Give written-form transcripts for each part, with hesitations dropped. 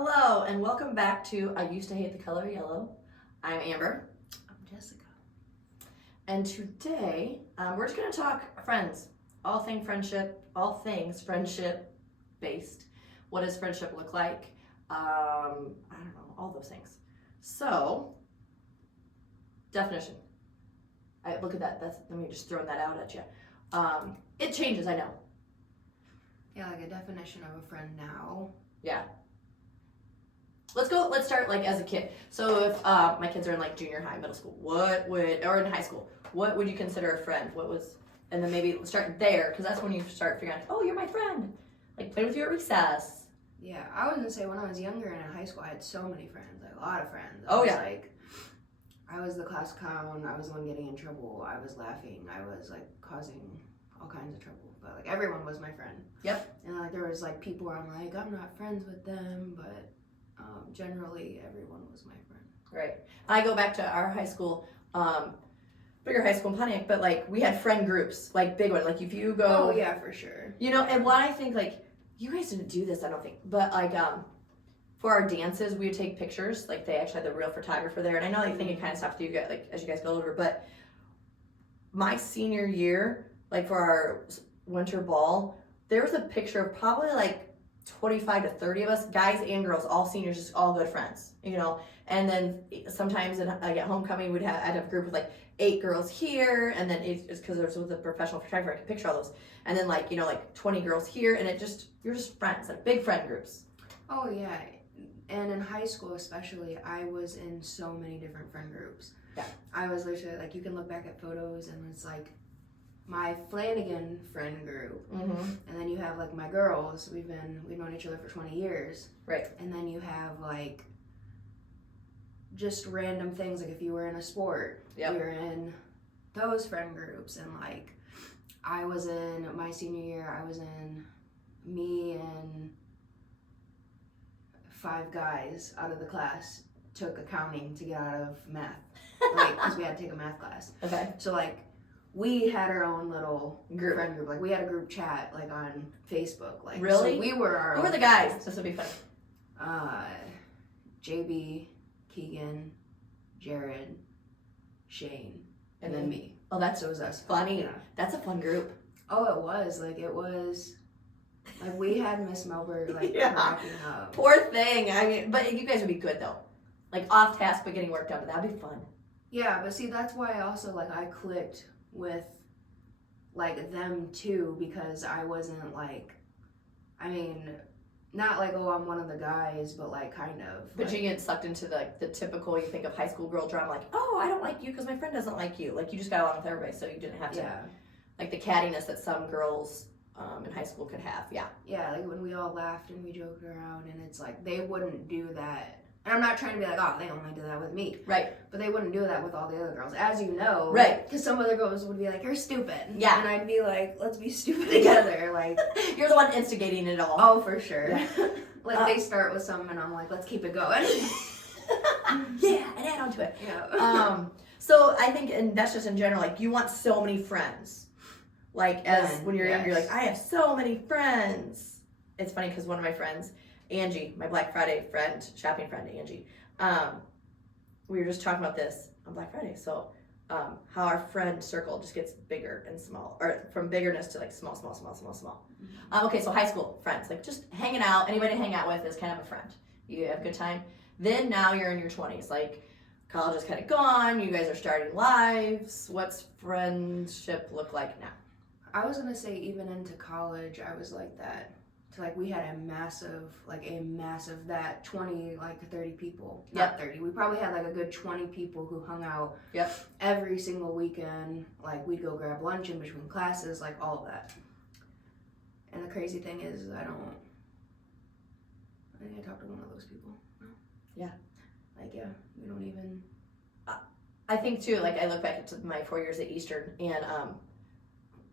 Hello, and welcome back to I Used to Hate the Color Yellow. I'm Amber. I'm Jessica. And today, we're just going to talk friends. All things friendship based. What does friendship look like? I don't know, all those things. So, definition. Look at that. Let me just throw that out at you. It changes, I know. Yeah, like a definition of a friend now. Yeah. Let's start like as a kid. So if my kids are in like junior high, middle school, or in high school, what would you consider a friend? And then maybe start there, because that's when you start figuring out, oh, you're my friend. Like playing with you at recess. Yeah, I was gonna say when I was younger and in high school, I had so many friends, like a lot of friends. I was the class clown. I was the one getting in trouble. I was laughing. I was like causing all kinds of trouble. But like everyone was my friend. Yep. And like there was like people where I'm like, I'm not friends with them, but generally everyone was my friend. Right. I go back to our high school, bigger high school in Pontiac, but like we had friend groups, like big one. Like if you go. Oh yeah, for sure. You know, and what I think, like, you guys didn't do this, I don't think, but like for our dances, we would take pictures. Like they actually had the real photographer there, and I know I think it kind of stopped you guys, like as you guys go over. But my senior year, like for our winter ball, there was a picture of probably like 25 to 30 of us, guys and girls, all seniors, just all good friends, you know. And then sometimes at homecoming, I'd have a group with like 8 girls here, and then it's because there's with a professional photographer, I can picture all those. And then like 20 girls here, and you're just friends, like big friend groups. Oh yeah. And in high school especially, I was in so many different friend groups. Yeah. I was literally, like, you can look back at photos and it's like my Flanagan friend group. Mm-hmm. And then you have like my girls. We've known each other for 20 years. Right. And then you have like just random things, like if you were in a sport, Yep. you're in those friend groups. And like I was in my senior year, me and 5 guys out of the class took accounting to get out of math, like because we had to take a math class. Okay. So like we had our own little Group. friend group. Like we had a group chat like on Facebook. Like really, so we were our. Who own were the guys? friends. This would be fun. JB, Keegan, Jared, Shane, and then me. Oh, that's So it was us. funny. Yeah. That's a fun group. Oh, it was like we had Miss Melberg like Yeah. cracking up. Poor thing. I mean, but you guys would be good though. Like off task, but getting work done. But that'd be fun. Yeah, but see, that's why I also like I clicked with like them too, because I wasn't like, I mean, not like, oh, I'm one of the guys, but like kind of. But like, you get sucked into the typical, you think of high school girl drama, like, oh, I don't like you because my friend doesn't like you. Like you just got along with everybody, so you didn't have to. Yeah. Like the cattiness that some girls in high school could have. Yeah. Yeah, like when we all laughed and we joked around, and it's like they wouldn't do that. And I'm not trying to be like, oh, they only do that with me. Right. But they wouldn't do that with all the other girls, as you know. Right. Because some other girls would be like, you're stupid. Yeah. And I'd be like, let's be stupid together. Like, You're the one instigating it all. oh, for sure. Yeah. Like they start with something and I'm like, let's keep it going. Yeah, and add on to it. Yeah. So I think, and that's just in general, like you want so many friends. Like when you're younger, you're like, I have so many friends. It's funny because one of my friends, Angie, my Black Friday friend, shopping friend, Angie, we were just talking about this on Black Friday. So how our friend circle just gets bigger and small, or from biggerness to like small. Mm-hmm. Okay, so high school friends, like just hanging out, anybody to hang out with is kind of a friend. You have a good time. Then now you're in your 20s, like college is kind of gone, you guys are starting lives. What's friendship look like now? I was going to say even into college, I was like that. So like we had a massive, that 20, like 30 people. Yep. Not 30. We probably had like a good 20 people who hung out Yep. every single weekend. Like we'd go grab lunch in between classes, like all of that. And the crazy thing is I think I talked to one of those people. No. Yeah. Like, yeah, we don't even. I think too, like I look back at my 4 years at Eastern, and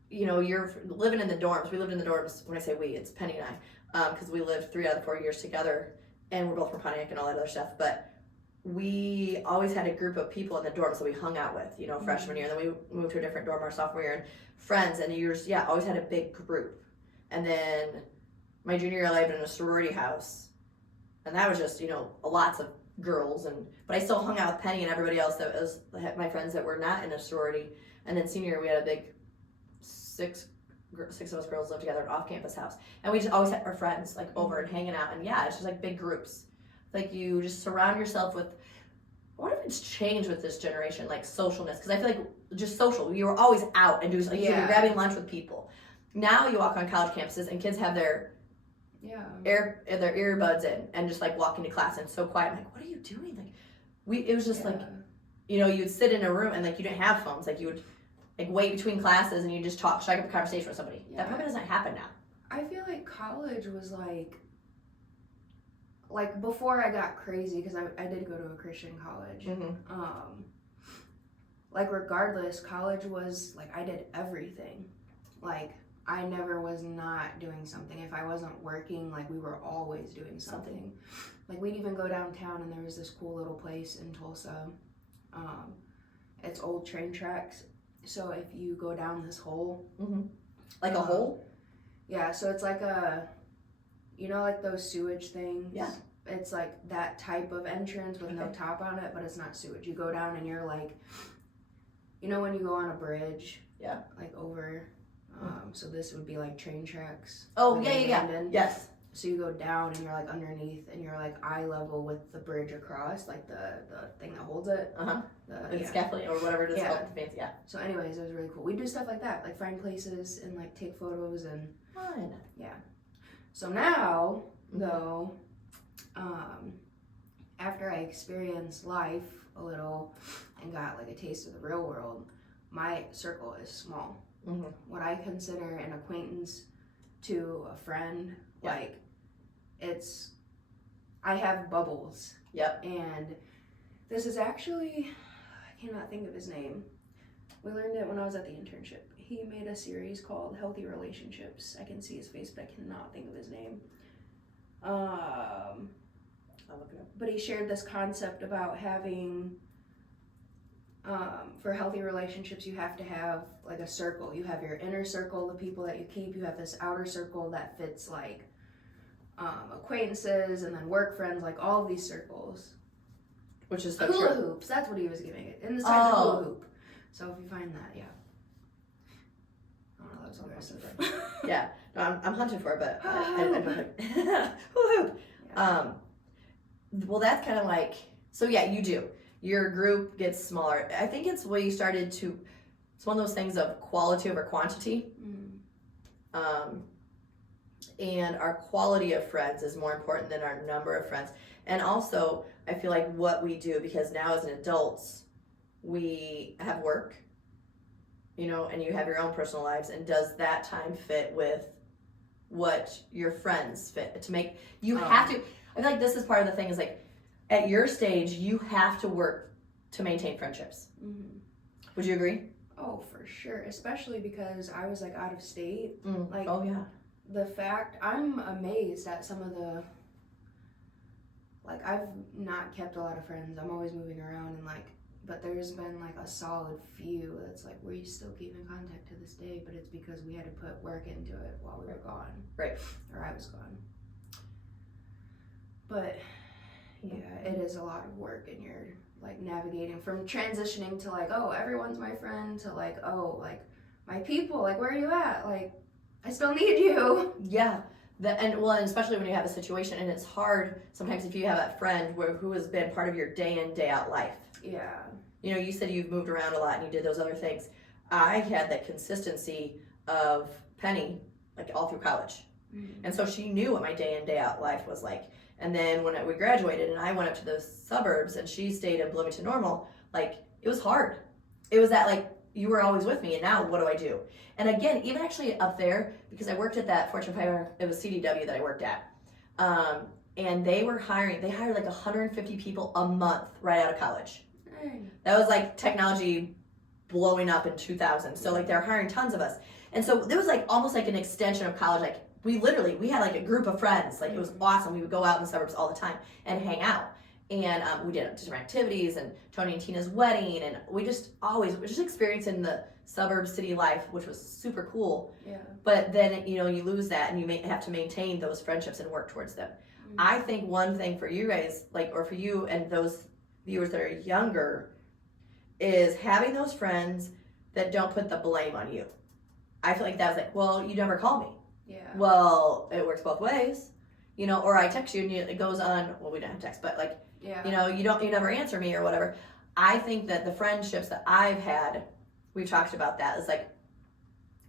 you're living in the dorms. We lived in the dorms. When I say we, it's Penny and I, because we lived 3 out of the 4 years together, and we're both from Pontiac and all that other stuff. But we always had a group of people in the dorms that we hung out with, freshman year. And then we moved to a different dorm our sophomore year, and friends. And you just, always had a big group. And then my junior year, I lived in a sorority house. and that was just, lots of girls, but I still hung out with Penny and everybody else that was my friends that were not in a sorority. And then senior year, we had a big six of us girls lived together at an off-campus house, and we just always had our friends like over and hanging out. And yeah, it's just like big groups. Like you just surround yourself with. I wonder if it's changed with this generation, like socialness, because I feel like just social. You were always out and doing, like you said, you're grabbing lunch with people. Now you walk on college campuses and kids have their earbuds in and just like walking to class and it's so quiet. I'm like, what are you doing? Like it was just like, you'd sit in a room and like you didn't have phones. Like you would like wait between classes and you just strike up a conversation with somebody. That probably doesn't happen now. I feel like college was like before I got crazy, because I did go to a Christian college. Like regardless, college was like I did everything. Like I never was not doing something. If I wasn't working, like we were always doing something. Like we'd even go downtown and there was this cool little place in Tulsa. It's old train tracks. So if you go down this hole. Like a hole? Yeah, so it's like like those sewage things? Yeah. It's like that type of entrance with no top on it, but it's not sewage. You go down and you're like, when you go on a bridge? Yeah. Like over... so this would be like train tracks. Oh, like yeah. Yes. So you go down and you're like underneath and you're like eye level with the bridge across, like the thing that holds it. The scaffolding or whatever it is called. Fancy, yeah. So anyways, it was really cool. We do stuff like that, like find places and like take photos and... Fun. Yeah. So now, though, after I experienced life a little and got like a taste of the real world, my circle is small. What I consider an acquaintance to a friend, like I have bubbles. Yep. And this is actually, I cannot think of his name. We learned it when I was at the internship. He made a series called Healthy Relationships. I can see his face, but I cannot think of his name. I'll look it up. But he shared this concept about having, for healthy relationships, you have to have like a circle. You have your inner circle, the people that you keep. You have this outer circle that fits like acquaintances and then work friends, like all of these circles. Which is so hula true. hoops. That's what he was giving it. In the side of the hula hoop. So if you find that, yeah. Oh, that was aggressive. Yeah, no, I'm hunting for it, but I don't know. Hula hoop. Yeah. Well, that's kind of like, so yeah, you do. Your group gets smaller. I think it's where you started to, it's one of those things of quality over quantity. And our quality of friends is more important than our number of friends. And also, I feel like what we do, because now as an adults, we have work, and you have your own personal lives, and does that time fit with what your friends fit to make, you have to, I feel like this is part of the thing is like, at your stage, you have to work to maintain friendships. Would you agree? Oh, for sure. Especially because I was like out of state. Like, oh yeah. The fact, I'm amazed at some of the, like I've not kept a lot of friends. I'm always moving around and like, but there's been like a solid few that's like, we still keep in contact to this day, but it's because we had to put work into it while we were gone. Right. Or I was gone. But yeah, it is a lot of work and you're like navigating from transitioning to like, oh, everyone's my friend to like, oh, like my people, like where are you at? Like, I still need you. Yeah. And especially when you have a situation and it's hard sometimes if you have that friend who has been part of your day in, day out life. Yeah. You said you've moved around a lot and you did those other things. I had that consistency of Penny, like all through college. And so she knew what my day in, day out life was like. And then when we graduated and I went up to the suburbs and she stayed in Bloomington Normal, like it was hard. It was that like, you were always with me, and now what do I do? And again, even actually up there, because I worked at that Fortune 500, it was CDW that I worked at, and they hired like 150 people a month right out of college. That was like technology blowing up in 2000. So like they're hiring tons of us. And so there was like almost like an extension of college. Like we had like a group of friends. Like it was awesome. We would go out in the suburbs all the time and hang out. And we did different activities and Tony and Tina's wedding. And we just experiencing the suburb city life, which was super cool. Yeah. But then, you lose that and you have to maintain those friendships and work towards them. I think one thing for you guys, like, or for you and those viewers that are younger, is having those friends that don't put the blame on you. I feel like that's like, well, you never call me. Yeah. Well, it works both ways, you know, or I text you and it goes on, well, we don't have text, but like, you know, you never answer me or whatever. I think that the friendships that I've had, we've talked about that, is like,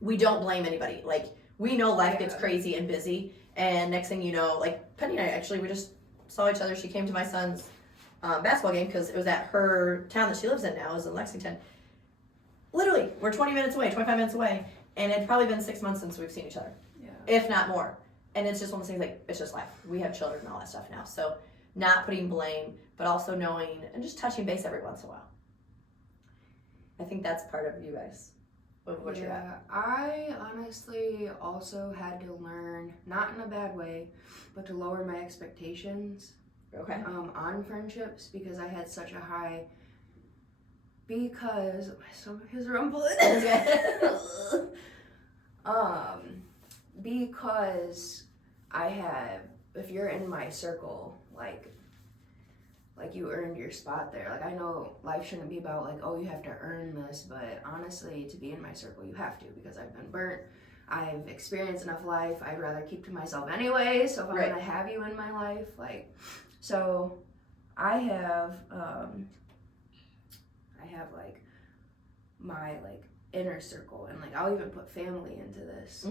we don't blame anybody. Like, we know life gets crazy and busy, and next thing you know, like, Penny and I, actually, we just saw each other. She came to my son's basketball game because it was at her town that she lives in now, is in Lexington. Literally, we're 20 minutes away, 25 minutes away, and it's probably been 6 months since we've seen each other, if not more. And it's just one of those things, like, it's just life. We have children and all that stuff now, so not putting blame, but also knowing and just touching base every once in a while. I think that's part of you guys, of what you're at. I honestly also had to learn, not in a bad way, but to lower my expectations on friendships, because I had such a high, because my stomach is rumbling. Because I have, if you're in my circle, like you earned your spot there. Like, I know life shouldn't be about like, oh, you have to earn this, but honestly, to be in my circle, you have to, because I've been burnt. I've experienced enough life. I'd rather keep to myself anyway. So if I'm gonna have you in my life, like, so I have like my like inner circle, and like I'll even put family into this,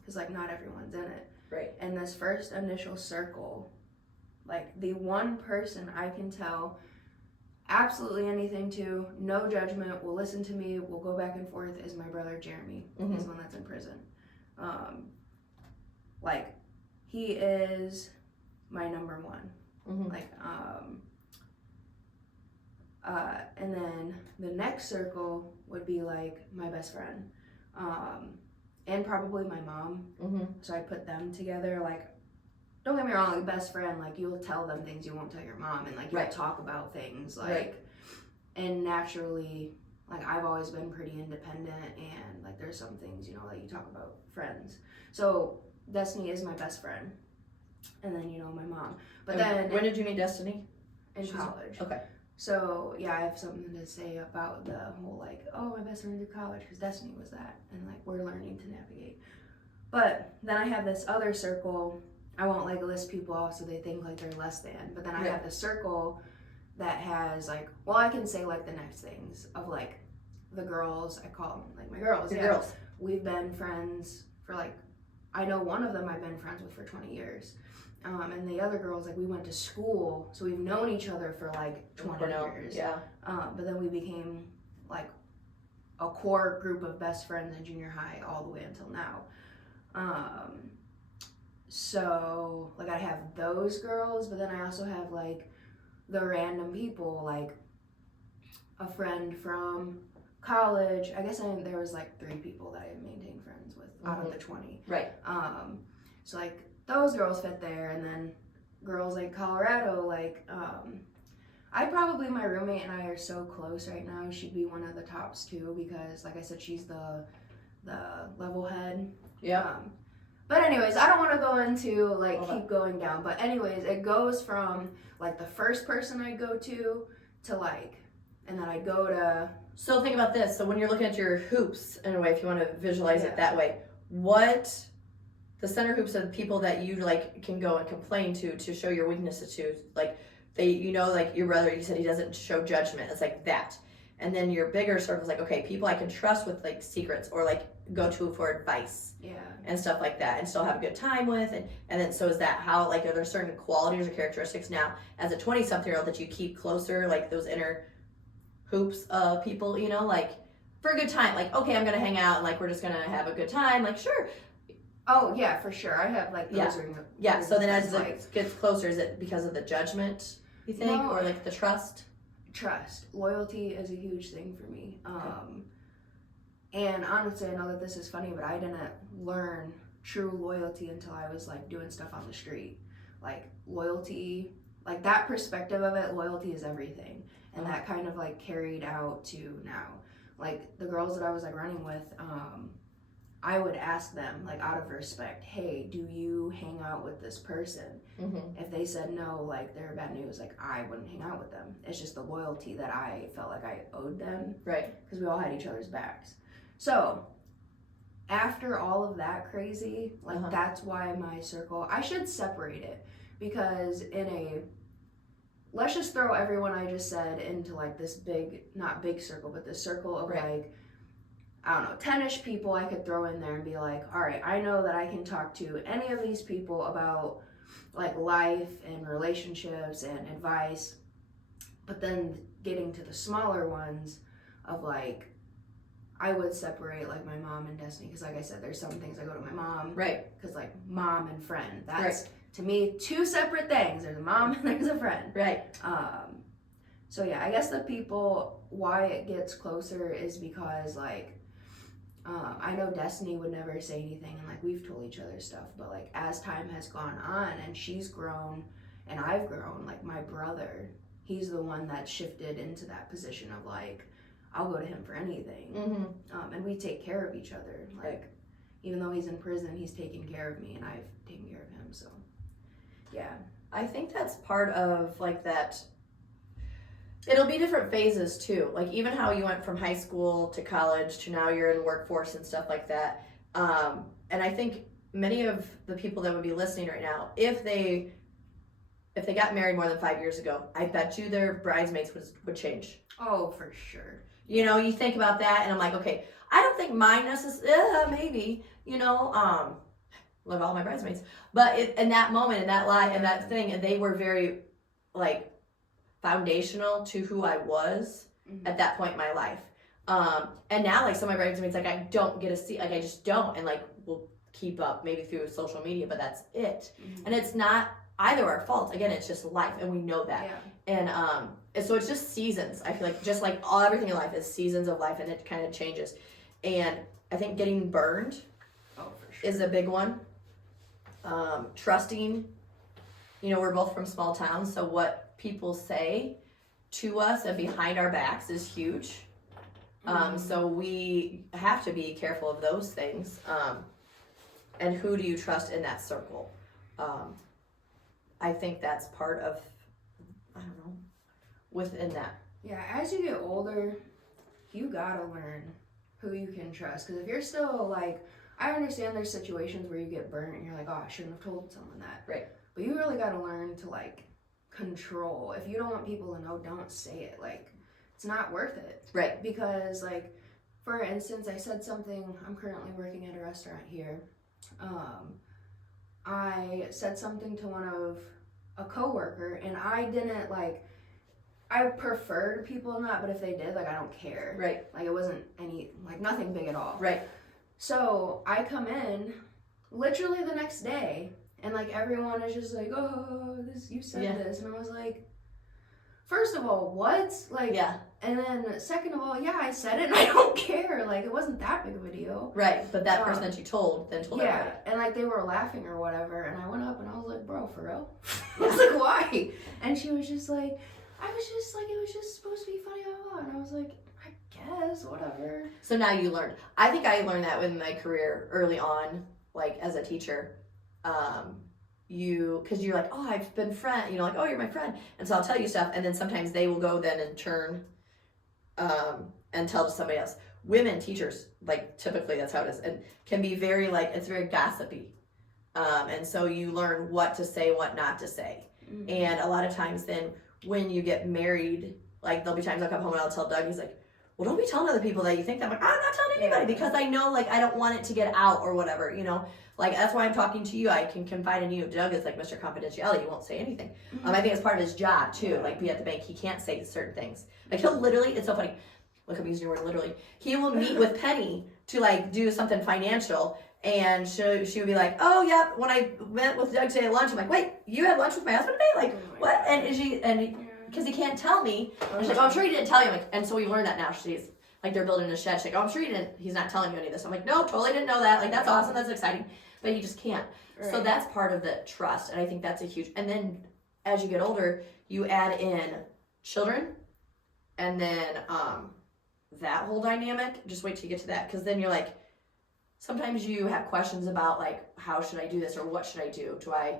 because like not everyone's in it. Right. And this first initial circle, like the one person I can tell absolutely anything to, no judgment, will listen to me, will go back and forth, is my brother Jeremy. He's the one that's in prison. Like, he is my number one. Like, and then the next circle would be like my best friend, and probably my mom. So I put them together. Like, don't get me wrong, like, best friend, like, you'll tell them things you won't tell your mom, and like you'll talk about things, like, and naturally, like, I've always been pretty independent, and like there's some things, you know, that you talk about friends. So Destiny is my best friend, and then, you know, my mom. But then when did you meet Destiny? In college. Okay. So yeah, I have something to say about the whole like, oh, my best friend did college, because Destiny was that, and like we're learning to navigate. But then I have this other circle. I won't like list people off so they think like they're less than, but then I have the circle that has like, well, I can say like the next things of like the girls. I call them like my girls. Girls. We've been friends for like, I know one of them I've been friends with for 20 years. And the other girls, like, we went to school, so we've known each other for like 20 years. Yeah. But then we became like a core group of best friends in junior high all the way until now. So like I have those girls, but then I also have like the random people, like a friend from college. I guess there was like 3 people that I maintained friends with out of the 20. Right. So like those girls fit there, and then girls like Colorado, like my roommate and I are so close right now. She'd be one of the tops too, because like I said, she's the level head. Yeah. But anyways, I don't want to go into like keep going down. But anyways, it goes from like the first person I go to like, and then I go to. So think about this. So when you're looking at your hoops in a way, if you want to visualize it that way, what the center hoops are the people that you like can go and complain to show your weaknesses to, like they, you know, like your brother, you said he doesn't show judgment. It's like that. And then your bigger circles, like, okay, people I can trust with like secrets or like go to for advice, and stuff like that, and still have a good time with, and then so is that how, like, are there certain qualities or characteristics now as a 20-something-year-old that you keep closer, like those inner hoops of people, you know, like for a good time, like, okay, I'm gonna hang out, and like we're just gonna have a good time, like, sure. Oh yeah, for sure. I have like those. So then as it gets closer, is it because of the judgment, you think, or like the trust? Loyalty is a huge thing for me. And honestly, I know that this is funny, but I didn't learn true loyalty until I was like doing stuff on the street. Like loyalty, like that perspective of it, loyalty is everything. And that kind of like carried out to now. Like the girls that I was like running with, I would ask them, like, out of respect, hey, do you hang out with this person? If they said no, like, they're bad news, like, I wouldn't hang out with them. It's just the loyalty that I felt like I owed them. Right. Because we all had each other's backs. So, after all of that crazy, like, that's why my circle, I should separate it. Because let's just throw everyone I just said into, like, this big, not big circle, but this circle of, like, I don't know, 10-ish people I could throw in there and be like, all right, I know that I can talk to any of these people about, like, life and relationships and advice. But then getting to the smaller ones of, like, I would separate, like, my mom and Destiny. Because, like I said, there's some things I go to my mom. Right. Because, like, mom and friend. That's, to me, two separate things. There's a mom and there's a friend. Right. So, yeah, I guess the people, why it gets closer is because, like, I know Destiny would never say anything, and, like, we've told each other stuff, but, like, as time has gone on and she's grown and I've grown, like, my brother, he's the one that shifted into that position of, like, I'll go to him for anything. And we take care of each other. Like, even though he's in prison, he's taking care of me, and I've taken care of him, so, yeah. I think that's part of, like, that. It'll be different phases too. Like, even how you went from high school to college to now you're in workforce and stuff like that. And I think many of the people that would be listening right now, if they got married more than 5 years ago, I bet you their bridesmaids would change. Oh, for sure. You know, you think about that, and I'm like, okay, I don't think mine necessarily, maybe, you know, love all my bridesmaids. But in that moment, in that life, in that thing, and they were very, like, foundational to who I was at that point in my life. And now, like, some of my bridesmaids, like, I don't get to see, like, I just don't, and, like, we'll keep up maybe through social media, but that's it. And it's not either our fault. Again, it's just life, and we know that. And so it's just seasons. I feel like just like everything in life is seasons of life, and it kind of changes. And I think getting burned is a big one. Trusting, you know, we're both from small towns, so what people say to us and behind our backs is huge. So we have to be careful of those things. And who do you trust in that circle? I think that's part of, I don't know, within that. Yeah, as you get older, you gotta learn who you can trust. Because if you're still, like, I understand there's situations where you get burnt and you're like, oh, I shouldn't have told someone that. Right. But you really gotta learn to, like, control. If you don't want people to know, don't say it. Like, it's not worth it. Right. Because, like, for instance, I said something, I'm currently working at a restaurant here. I said something to a coworker, and I didn't, like, I preferred people not, but if they did, like, I don't care. Right. Like, it wasn't nothing big at all. Right. So I come in literally the next day, and, like, everyone is just like, oh, you said this. And I was like, first of all, what? Like, and then second of all, yeah, I said it, and I don't care. Like, it wasn't that big of a deal. Right, but that person that you told everybody. Yeah, and, like, they were laughing or whatever, and I went up and I was like, bro, for real? I was like, why? And she was just like, I was just like, it was just supposed to be funny, blah, blah. And I was like, I guess, whatever. So now you learned. I think I learned that in my career early on, like, as a teacher. Because you're like, oh, I've been friend, you know, like, oh, you're my friend. And so I'll tell you stuff, and then sometimes they will go then and turn and tell to somebody else. Women teachers, like, typically that's how it is, and can be very, like, it's very gossipy. And so you learn what to say, what not to say. And a lot of times then when you get married, like, there'll be times I'll come home and I'll tell Doug, he's like, well, don't be telling other people that you think that. I'm like, I'm not telling anybody because I know, like, I don't want it to get out or whatever, you know. Like, that's why I'm talking to you. I can confide in you. Doug is like Mr. Confidentiality. You won't say anything. I think it's part of his job, too. Like, be at the bank. He can't say certain things. Like, he'll literally, it's so funny. Look, I'm using your word literally. He will meet with Penny to, like, do something financial. And she would be like, oh, yeah, when I went with Doug today at lunch, I'm like, wait, you had lunch with my husband today? Like, what? Because he can't tell me. And she's like, oh, I'm sure he didn't tell you. Like, and so we learned that now. She's like, they're building a shed. She's like, oh, I'm sure he's not telling you any of this. I'm like, no, totally didn't know that. Like, that's awesome. That's exciting. But you just can't. Right. So that's part of the trust. And I think that's a huge, and then as you get older, you add in children and then that whole dynamic. Just wait till you get to that. Because then you're like, sometimes you have questions about like, how should I do this or what should I do? Do I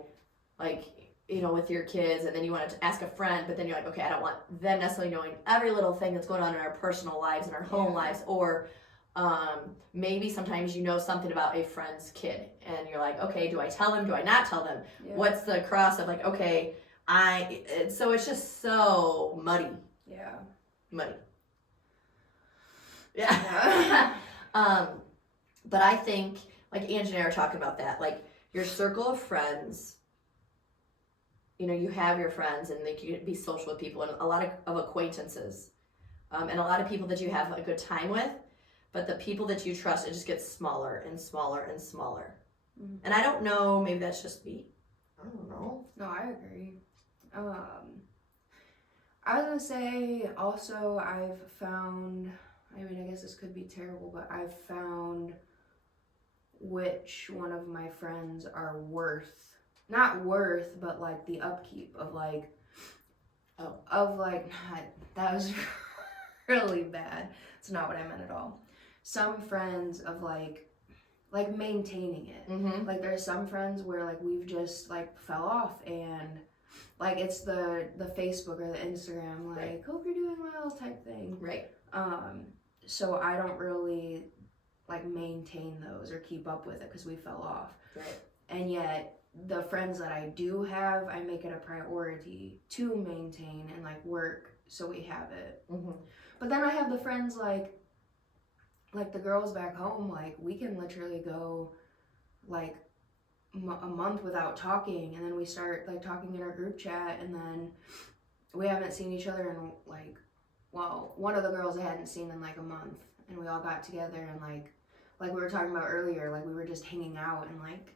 like, with your kids, and then you want to ask a friend, but then you're like, okay, I don't want them necessarily knowing every little thing that's going on in our personal lives and our home lives, or maybe sometimes something about a friend's kid, and you're like, okay, do I tell them? Do I not tell them? Yeah. What's the cross of like, okay, so it's just so muddy. Yeah. Muddy. Yeah. But I think, like Angie and I are talking about that, like your circle of friends, you have your friends, and like you can be social with people, and a lot of acquaintances, and a lot of people that you have a good time with, but the people that you trust, it just gets smaller and smaller and smaller. Mm-hmm. And I don't know, maybe that's just me. I don't know. No, I agree. I was gonna say also, I've found, I guess this could be terrible, but I've found which one of my friends are not worth, but like the upkeep of like, that was really bad. It's not what I meant at all. Some friends of like maintaining it. Mm-hmm. Like there's some friends where like we've just like fell off, and like it's the Facebook or the Instagram, like, right, hope you're doing well type thing. Right. So I don't really like maintain those or keep up with it because we fell off. Right. And yet the friends that I do have, I make it a priority to maintain and like work so we have it. Mm-hmm. But then I have the friends like the girls back home, like we can literally go like a month without talking, and then we start like talking in our group chat, and then we haven't seen each other in like, well, one of the girls I hadn't seen in like a month, and we all got together, and like we were talking about earlier, like we were just hanging out and like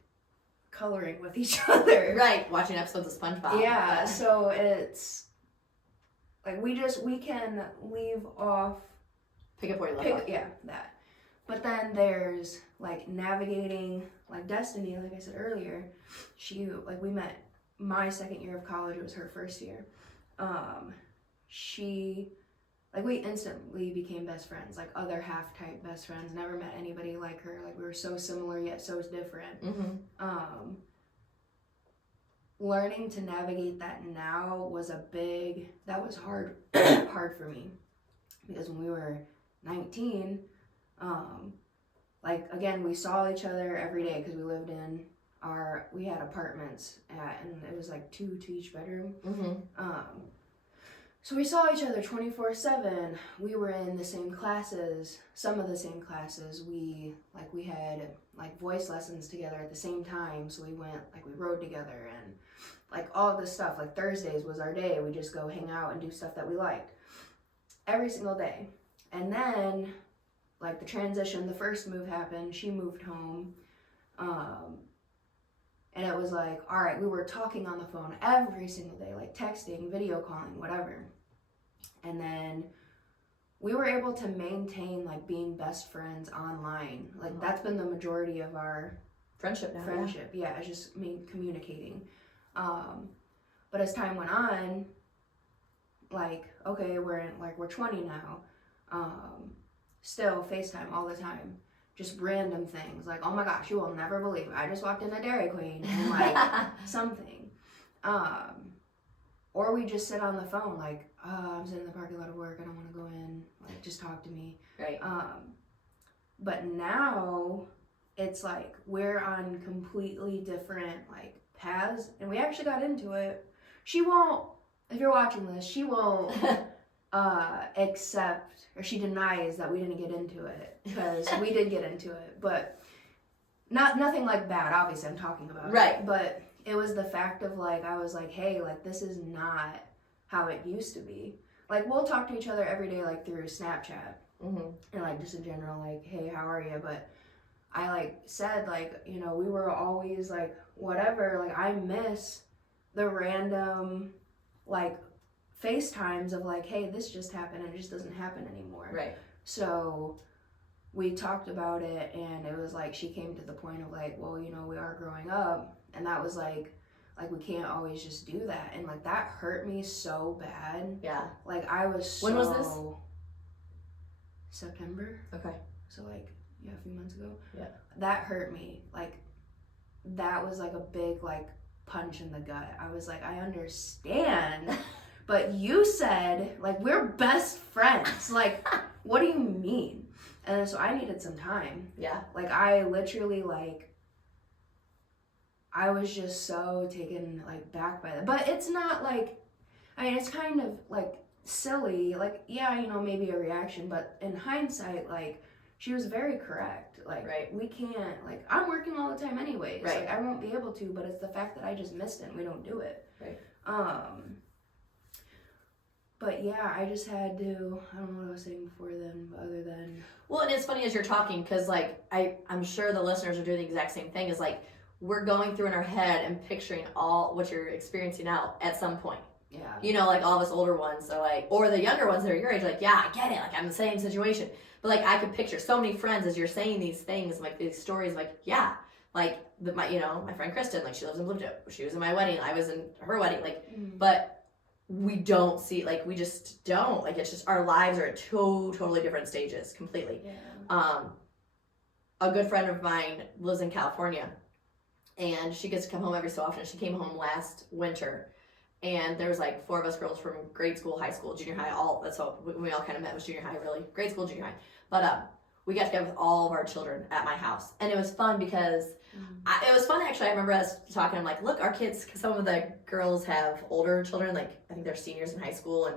coloring with each other. Right, watching episodes of SpongeBob. Yeah, so it's like we can leave off. Pick up where you left off. Yeah, that. But then there's like navigating, like Destiny, like I said earlier, we met my second year of college, it was her first year. We instantly became best friends, like other half type best friends. Never met anybody like her. Like we were so similar yet so different. Mm-hmm. Learning to navigate that now was hard hard for me, because when we were 19, like again, we saw each other every day because we had apartments and it was like 2 to each bedroom. Mm-hmm. So we saw each other 24/7. We were in the same classes, some of the same classes. We had like voice lessons together at the same time. So we rode together, and like all this stuff. Like Thursdays was our day. We just go hang out and do stuff that we liked every single day. And then like the transition, the first move happened. She moved home. And it was like, all right, we were talking on the phone every single day, like texting, video calling, whatever. And then we were able to maintain like being best friends online. Like that's been the majority of our friendship now. Yeah, it's just communicating. But as time went on, like, okay, we're 20 now. Still FaceTime all the time. Just random things, like, oh my gosh, you will never believe it. I just walked into Dairy Queen, and like something. Or we just sit on the phone, like, I'm sitting in the parking lot of work, I don't want to go in, like, just talk to me. Right. But now it's like we're on completely different like paths, and we actually got into it. She won't, if you're watching this, she won't accept, or she denies that we didn't get into it, because we did get into it, but nothing like bad, obviously I'm talking about right. It, but it was the fact of like, I was like, hey, like this is not how it used to be. Like we'll talk to each other every day, like through Snapchat, mm-hmm. and like just in general, like, hey, how are you? But I like said, like, you know, we were always like whatever, like I miss the random like FaceTimes of like, hey, this just happened, and it just doesn't happen anymore. Right. So we talked about it, and it was like she came to the point of like, well, you know, we are growing up, and that was like we can't always just do that, and like that hurt me so bad. Yeah. Like I was so. When was this? September. Okay. So like a few months ago. Yeah. That hurt me. Like, that was like a big like punch in the gut. I was like, I understand, but you said like we're best friends. Like, what do you mean? And then, so I needed some time. Yeah. Like, I literally like, I was just so taken like back by that. But it's not like, I mean, it's kind of like silly. Like, yeah, you know, maybe a reaction, but in hindsight, like, she was very correct. Like, right. We can't, like, I'm working all the time anyways. Right. Like, I won't be able to, but it's the fact that I just missed it and we don't do it. Right. But yeah, I just had to, I don't know what I was saying before then, but other than. Well, and it's funny as you're talking, because, like, I'm sure the listeners are doing the exact same thing, is, like, we're going through in our head and picturing all what you're experiencing now at some point. Yeah. You know, like, all of us older ones are like, or the younger ones that are your age, like, yeah, I get it. Like, I'm in the same situation. But, like, I could picture so many friends as you're saying these things, like, these stories, like, yeah. Like, my friend Kristen, like, she lives in Bloomington. She was in my wedding. I was in her wedding. Like, but we don't see, like, we just don't. Like, it's just, our lives are at two totally different stages, completely. Yeah. A good friend of mine lives in California, and she gets to come home every so often. She came home last winter. And there was like 4 of us girls from grade school, high school, junior high, that's how we all kind of met, was junior high, really. Grade school, junior high. But we got together with all of our children at my house. And it was fun because, it was fun actually. I remember us talking, I'm like, look, our kids, cause some of the girls have older children, like I think they're seniors in high school.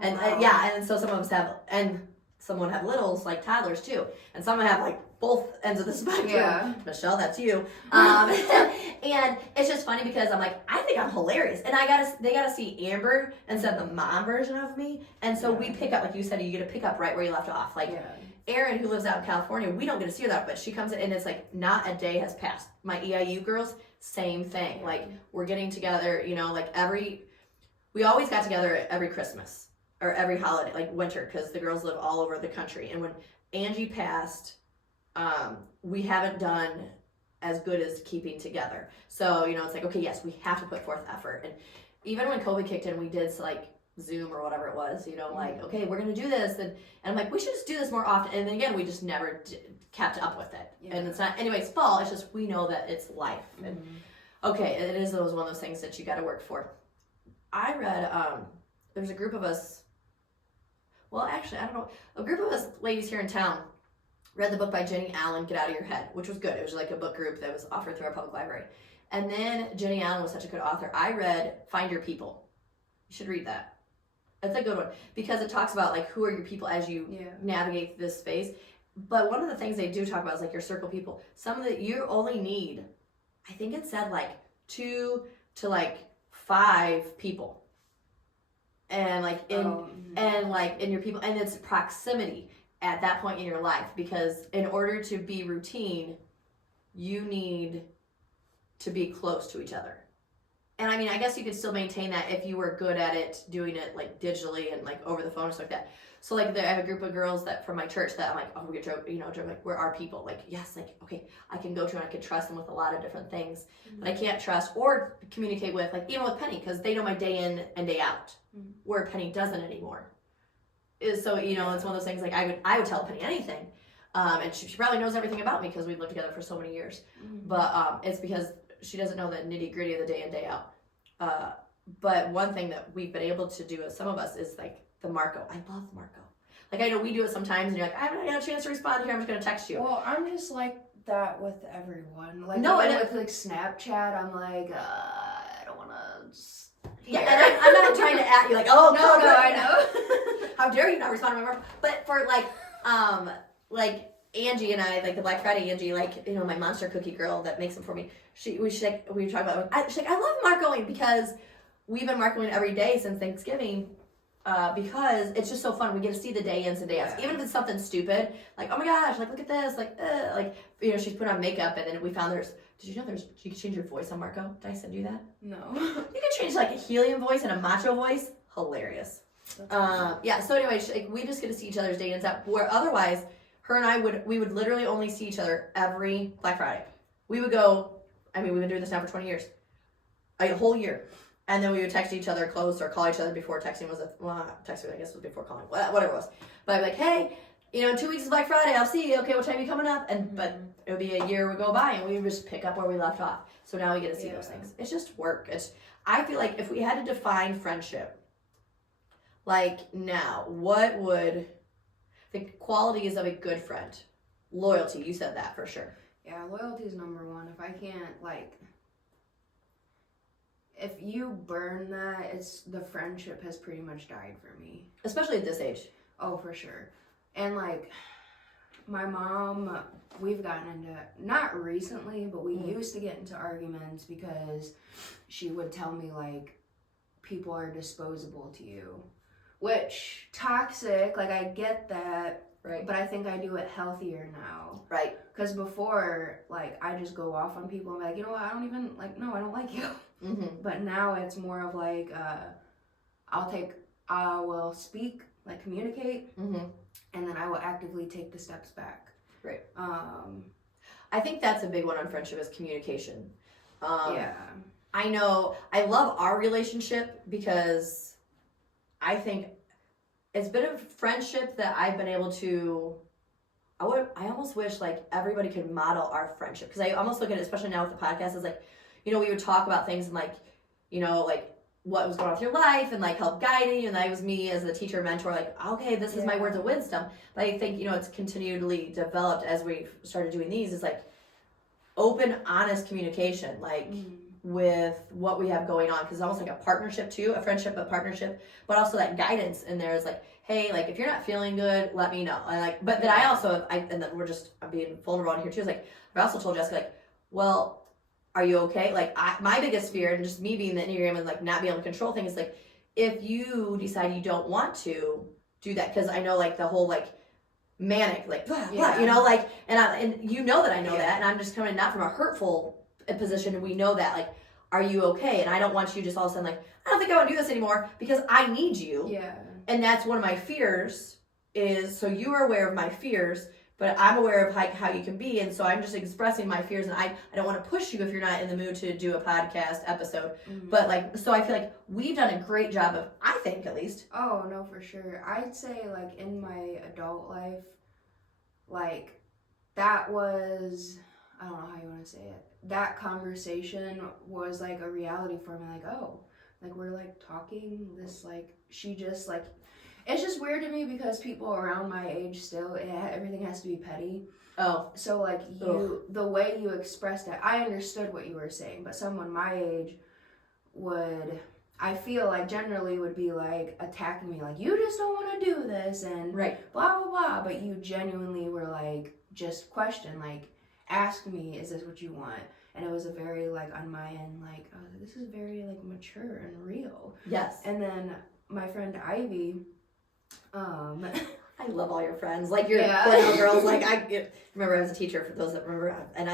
And yeah, and so some of us have, and some would have littles, like toddlers too. And some have like both ends of the spectrum. Yeah. Michelle, that's you. And it's just funny because I'm like, I think I'm hilarious. And they gotta see Amber instead of the mom version of me. And so we pick up, like you said, you get to pick up right where you left off. Like Erin, who lives out in California, we don't get to see her that, but she comes in and it's like not a day has passed. My EIU girls, same thing. Like we're getting together, you know, like we always got together every Christmas or every holiday, like winter, because the girls live all over the country. And when Angie passed, we haven't done as good as keeping together. So, you know, it's like, okay, yes, we have to put forth effort. And even when COVID kicked in, we did like Zoom or whatever it was, you know, like, okay, we're going to do this. And I'm like, we should just do this more often. And then again, we just never kept up with it. And it's not, anyways, fall, it's just, we know that it's life. And okay, it is one of those things that you got to work for. I read, there's a group of us, well, actually, I don't know, a group of us ladies here in town read the book by Jenny Allen, Get Out of Your Head, which was good. It was like a book group that was offered through our public library. And then Jenny Allen was such a good author. I read Find Your People. You should read that. It's a good one because it talks about like who are your people as you navigate this space. But one of the things they do talk about is like your circle people. Some of the, you only need, I think it said like 2 to like 5 people. And like and like in your people, and it's proximity at that point in your life, because in order to be routine, you need to be close to each other. And I mean, I guess you could still maintain that if you were good at it, doing it like digitally and like over the phone and stuff like that. So like I have a group of girls that from my church that I'm like, oh, we get joke, like we're our people. Like, yes, like, okay, I can go to and I can trust them with a lot of different things that I can't trust or communicate with, like even with Penny, because they know my day in and day out, where Penny doesn't anymore. Is so, you know, it's one of those things like I would tell Penny anything. And she probably knows everything about me because we've lived together for so many years. But it's because she doesn't know the nitty gritty of the day in, day out. But one thing that we've been able to do as some of us is like the Marco. I love Marco. Like I know we do it sometimes and you're like, I haven't had a chance to respond here, I'm just gonna text you. Well, I'm just like that with everyone. Like no, and with like Snapchat, I'm like, I don't wanna yeah, and I'm not trying to act you like, oh no, I know. How dare you not respond to my Marco? But for like Angie and I, like the Black Friday Angie, like, you know, my monster cookie girl that makes them for me. We were talking about, she's like, I love Marcoing because we've been Marcoing every day since Thanksgiving, because it's just so fun. We get to see the day ins and day outs, even if it's something stupid, like, oh my gosh, like, look at this, like, you know, she's put on makeup, and then we found did you know you can change your voice on Marco? Did I send you that? No. You can change like a helium voice and a macho voice. Hilarious. Yeah, so anyway, we just get to see each other's day ins out, where otherwise, her and I we would literally only see each other every Black Friday. We would go, I mean, we've been doing this now for 20 years. A whole year. And then we would text each other close or call each other before texting was texting I guess was before calling, whatever it was. But I'd be like, hey, in 2 weeks is Black Friday. I'll see you. Okay, what time are you coming up? And but it would be a year would go by, and we would just pick up where we left off. So now we get to see those things. It's just work. I feel like if we had to define friendship, like now, what would the qualities of a good friend? Loyalty. You said that for sure. Yeah, loyalty is number one. If I can't if you burn that, the friendship has pretty much died for me. Especially at this age. Oh, for sure. And my mom, we've gotten into, not recently, but we used to get into arguments because she would tell me people are disposable to you, which toxic, I get that, right? But I think I do it healthier now, right? Because before, I just go off on people and be like, you know what, I don't even, no, I don't like you. Mm-hmm. But now it's more of I will speak, communicate, mm-hmm. and then I will actively take the steps back. Right. I think that's a big one on friendship is communication. Yeah. I know, I love our relationship because I think it's been a friendship that I've been able to, I almost wish everybody could model our friendship, because I almost look at it, especially now with the podcast, as we would talk about things and what was going on with your life and help guiding you, and that was me as a teacher mentor, okay, this is my words of wisdom. But I think it's continually developed as we've started doing these, is open, honest communication, with what we have going on, because it's almost like a partnership too, a friendship, a partnership, but also that guidance in there is hey, if you're not feeling good, let me know. And but then I also, and then I'm being vulnerable on here too, is I also told Jessica, well, are you okay? My biggest fear, and just me being the Enneagram and not being able to control things, if you decide you don't want to do that, because I know the whole manic, blah, blah, and you know that I know that, and I'm just coming not from a hurtful position, and we know that, are you okay? And I don't want you just all of a sudden I don't think I want to do this anymore, because I need you. Yeah. And that's one of my fears is, so you are aware of my fears, but I'm aware of how you can be, and so I'm just expressing my fears, and I don't want to push you if you're not in the mood to do a podcast episode. Mm-hmm. But so I feel we've done a great job of, I think at least. Oh, no, for sure. I'd say in my adult life, that was, I don't know how you want to say it, that conversation was a reality for me, we're talking this, she just it's just weird to me because people around my age still, everything has to be petty. Oh. So the way you expressed it, I understood what you were saying, but someone my age would, I feel generally would be attacking me, you just don't want to do this, and right. blah, blah, blah, but you genuinely were just question, ask me, is this what you want? And it was a very, on my end, this is very, mature and real. Yes. And then my friend Ivy, I love all your friends. Your Cornell girls. I remember I was a teacher, for those that remember. And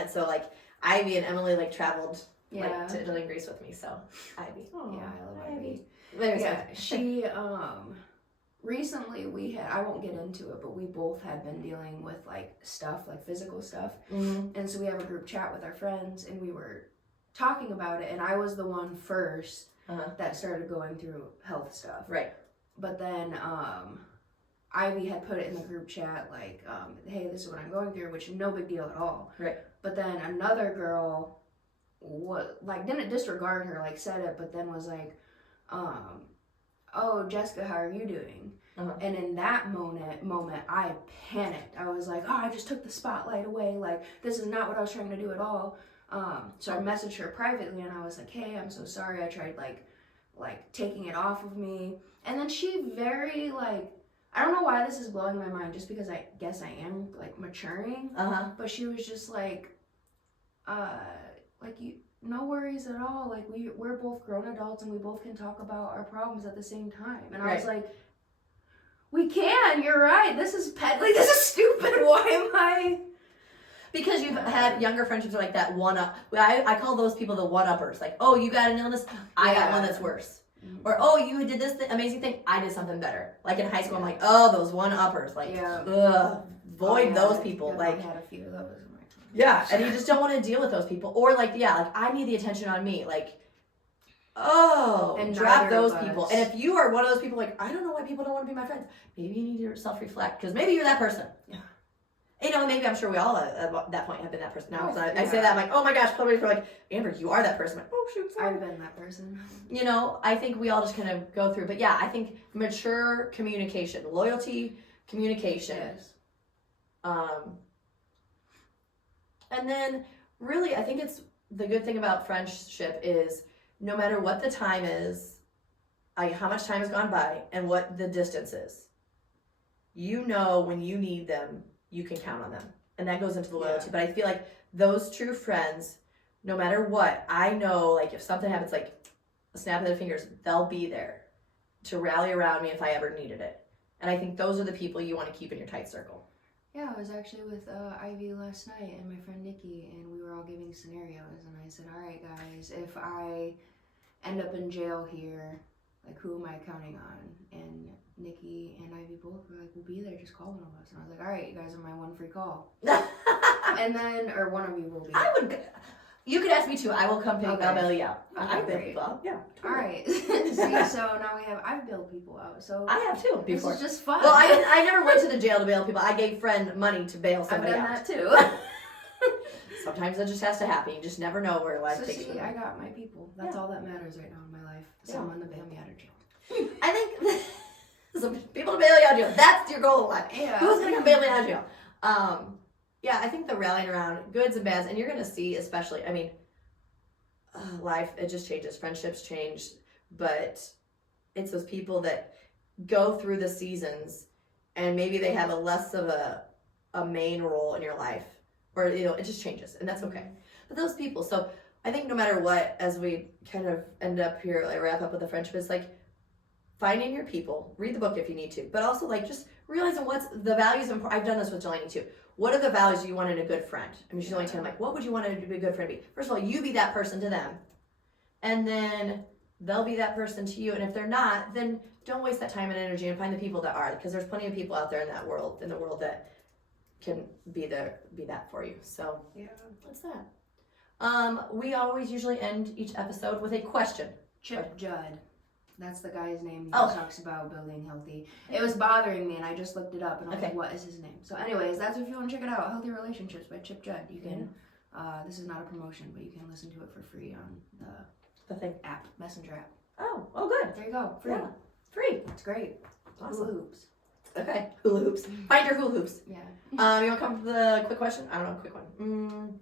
Ivy and Emily, traveled, to Italy and Greece with me. So, Ivy. Oh, yeah, I love Ivy. She, recently I won't get into it, but we both had been dealing with stuff, physical stuff. Mm-hmm. And so we have a group chat with our friends, and we were talking about it, and I was the one first that started going through health stuff. Right. But then Ivy had put it in the group chat hey, this is what I'm going through, which no big deal at all. Right. But then another girl didn't disregard her, said it, but then was oh, Jessica, how are you doing? Uh-huh. And in that moment, I panicked. I was oh, I just took the spotlight away. This is not what I was trying to do at all. So I messaged her privately, and I was hey, I'm so sorry. I tried taking it off of me. And then she very I don't know why this is blowing my mind, just because I guess I am maturing. But she was just you, no worries at all. We're both grown adults, and we both can talk about our problems at the same time. And I was we can. You're right. This is this is stupid. Why am I? Because you've had younger friendships are that one-up. I call those people the one-uppers. Oh, you got an illness, I got one that's worse. Mm-hmm. Or, oh, you did this amazing thing, I did something better. In high school, I'm oh, those one-uppers. Avoid those people. I had a few of those in my time. Yeah, and you just don't want to deal with those people. Or, I need the attention on me. And drop neither those of people. us. And if you are one of those people like, I don't know why people don't want to be my friends, maybe you need to self-reflect because maybe you're that person. Yeah. You know, maybe I'm sure we all at that point have been that person. Now, because I Yeah. say that, I'm like, oh my gosh, somebody's like, Amber, you are that person. I'm like, oh shoot, sorry. I've been that person. You know, I think we all just kind of go through. But yeah, I think mature communication, loyalty, communication. Yes. And then really, I think it's the good thing about friendship is no matter what the time is, how much time has gone by and what the distance is, you know when you need them, you can count on them. And that goes into the loyalty. Yeah. But I feel like those true friends, no matter what, I know like if something happens, like a snap of their fingers, they'll be there to rally around me if I ever needed it. And I think those are the people you want to keep in your tight circle. Yeah, I was actually with Ivy last night and my friend Nikki, and we were all giving scenarios. And I said, all right, guys, if I end up in jail here, like, who am I counting on? And Nikki and Ivy both were like, we'll be there, just call one of us. And I was like, all right, you guys are my one free call. And then, or one of you will be. I would. You could ask me too. I will come pick. Okay. I'll bail you out. Okay, I bail great. people out. Yeah. All right. See, so now I've bailed people out. So I have too before. This is just fun. Well, I never went to the jail to bail people. I gave friend money to bail I've somebody done out. that too. Sometimes it just has to happen. You just never know where life So takes see, you. I got my people. That's all that matters right now in my life. Someone to bail me out of jail. I think some people to bail you out of jail. That's your goal in life. Yeah. Who's gonna bail me out of jail? Yeah, I think the rallying around goods and bads, and you're gonna see, especially. I mean, life it just changes. Friendships change, but it's those people that go through the seasons, and maybe they have a less of a main role in your life, or you know, it just changes, and that's okay. But those people, so I think no matter what, as we kind of end up here, like wrap up with the friendship, is like finding your people. Read the book if you need to, but also like just realizing what's the values. I've done this with Delaney too. What are the values you want in a good friend? I mean, she's only 10. I'm like, what would you want to be a good friend be? First of all, you be that person to them, and then they'll be that person to you. And if they're not, then don't waste that time and energy and find the people that are, because there's plenty of people out there in the world that can be that for you. So Yeah. what's that? We always usually end each episode with a question. Chip Judd. That's the guy's name who Oh. talks about building healthy. It was bothering me, and I just looked it up, and I was Okay. like, what is his name? So anyways, that's if you want to check it out, Healthy Relationships by Chip Judd. You can, this is not a promotion, but you can listen to it for free on the The thing. app, Messenger app. Oh, good. There you go, free. Yeah. Free. It's great. Awesome. Hula hoops. Okay. Hula hoops. Find your hula hoops. Yeah. You want to come up with a quick question? I don't know, quick one.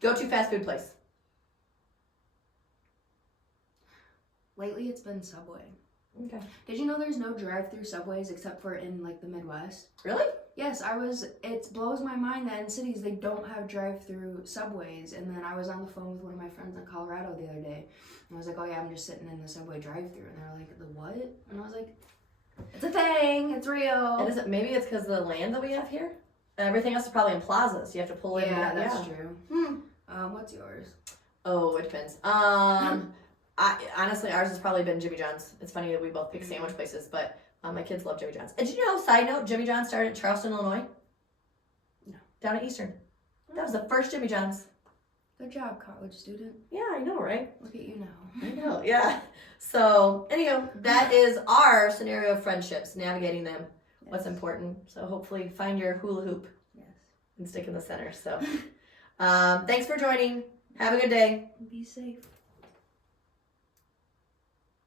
Go to fast food place. Lately, it's been Subway. Okay. Did you know there's no drive-through Subways except for in like the Midwest? Really? Yes, it blows my mind that in cities they don't have drive-through Subways. And then I was on the phone with one of my friends in Colorado the other day. And I was like, oh yeah, I'm just sitting in the Subway drive-through. And they were like, the what? And I was like, it's a thing, it's real. And is it, maybe it's because of the land that we have here? Everything else is probably in plazas. You have to pull in. Yeah, that's true. What's yours? Oh, it depends. Honestly, ours has probably been Jimmy John's. It's funny that we both pick sandwich places, but my kids love Jimmy John's. And did you know, side note, Jimmy John's started in Charleston, Illinois? No. Down at Eastern. That was the first Jimmy John's. Good job, college student. Yeah, I know, right? Look at you now. I know, yeah. So, anyhow, that is our scenario of friendships, navigating them, what's important. So hopefully find your hula hoop and stick in the center. So, thanks for joining. Have a good day. Be safe.